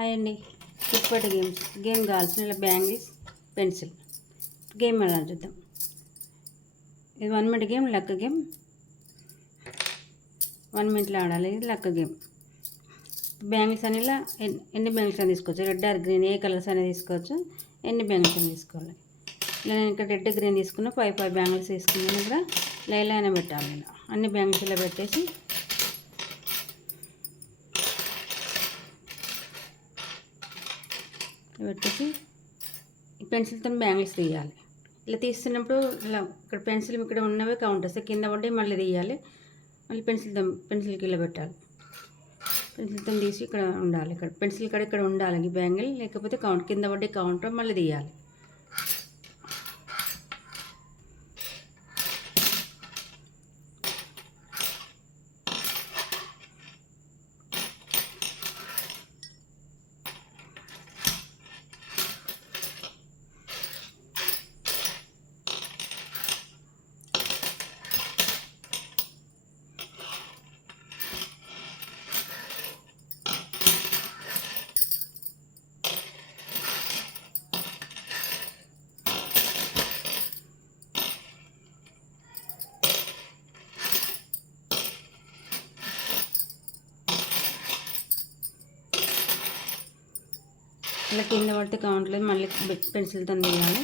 Hi అండి. ఇప్పటి game కావాల్సిన ఇలా బ్యాంగిల్స్ పెన్సిల్ గేమ్ ఎలా చూద్దాం. ఇది 1 మినిట్ గేమ్, లక్క గేమ్. 1 మినిట్లో ఆడాలి. ఇది లక్క గేమ్. బ్యాంగిల్స్ అని ఇలా ఎన్ని బ్యాంగిల్స్ అని తీసుకోవచ్చు, red or green A colours అనేది తీసుకోవచ్చు. ఎన్ని బ్యాంగిల్స్ అని తీసుకోవాలి. ఇలా నేను ఇక్కడ రెడ్ గ్రీన్ తీసుకున్నా, 5 బ్యాంగిల్స్ తీసుకున్నాను. ఇక్కడ లైలా అయినా పెట్టాలి. ఇలా అన్ని బ్యాంగిల్స్ ఇలా పెట్టేసి పెన్సిల్తో బ్యాంగిల్స్ తీయాలి. ఇలా తీస్తున్నప్పుడు ఇలా ఇక్కడ పెన్సిల్ ఇక్కడ ఉన్నవే కౌంట్ వస్తాయి, కింద పడ్డే మళ్ళీ తీయాలి. మళ్ళీ పెన్సిల్కి ఇలా పెట్టాలి. పెన్సిల్తో తీసి ఇక్కడ ఉండాలి. ఇక్కడ పెన్సిల్ కాడ ఇక్కడ ఉండాలి ఈ బ్యాంగిల్, లేకపోతే కౌంట్ కింద పడ్డే కౌంటర్ మళ్ళీ తీయాలి. ఇలా కింద పడితే కౌంట్లేదు, మళ్ళీ పెన్సిల్తో తీయాలి.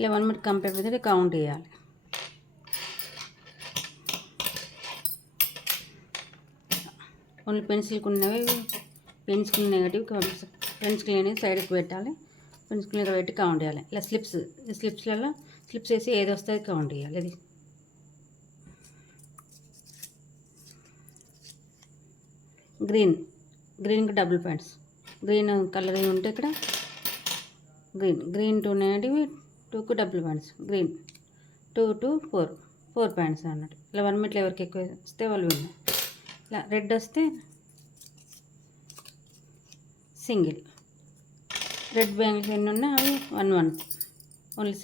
ఇలా 1 మినిట్ కంప్లీట్ అయితే కౌంట్ చేయాలి. ఓన్లీ పెన్సిల్కి ఉన్నవి, పెన్సిల్ నెగటివ్, పెన్సిల్ అనేది సైడ్కి పెట్టాలి. పెన్సిల్ మీద పెట్టి కౌంట్ చేయాలి. ఇలా స్లిప్స్లలో స్లిప్స్ వేసి ఏది వస్తే అది కౌంట్ చేయాలి. ఇది గ్రీన్కి డబుల్ పాయింట్స్. గ్రీన్ కలర్ ఉంటే ఇక్కడ గ్రీన్ 2 నెగటివ్, 2కు double points. Green 2 to 4 points అన్నట్టు. ఇలా 1 మినిట్లో ఎవరికి ఎక్కువ వస్తే వాళ్ళు విన్. ఇలా రెడ్ వస్తే సింగిల్. రెడ్ బ్యాంగిల్స్ ఎన్ని ఉన్నా అవి 1 ఓన్లీ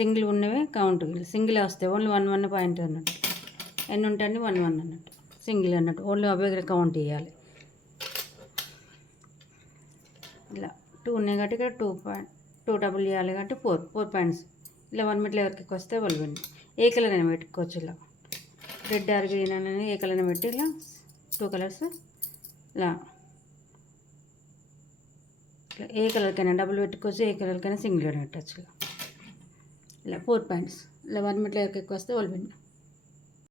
సింగిల్ ఉన్నవే కౌంట్. సింగిల్ వస్తే ఓన్లీ 1 పాయింట్ అన్నట్టు. ఎన్ని ఉంటాయండి 1 అన్నట్టు. సింగిల్ అన్నట్టు ఓన్లీ అవే కౌంట్ చేయాలి. ఇలా 2 ఉన్నాయి కాబట్టి ఇక్కడ 2 డబుల్ చేయాలి కాబట్టి 4 పాయింట్స్. ఇలా 1 మినిట్లో ఎవరికి ఎక్కువ వస్తే వాళ్ళు విన్. ఏ కలర్ అయినా పెట్టుకోవచ్చు. ఇలా రెడ్ ఆర్ గ్రీన్ అనేది ఏ కలర్ అయినా పెట్టి ఇలా 2 కలర్స్ ఇలా ఏ కలర్కైనా డబుల్ పెట్టుకోవచ్చు, ఏ కలర్కైనా సింగిల్ పెట్టచ్చు. ఇలా 4 పాయింట్స్. ఇలా 1 మినిట్లో ఎవరికి ఎక్కువ వస్తే వాళ్ళు విన్.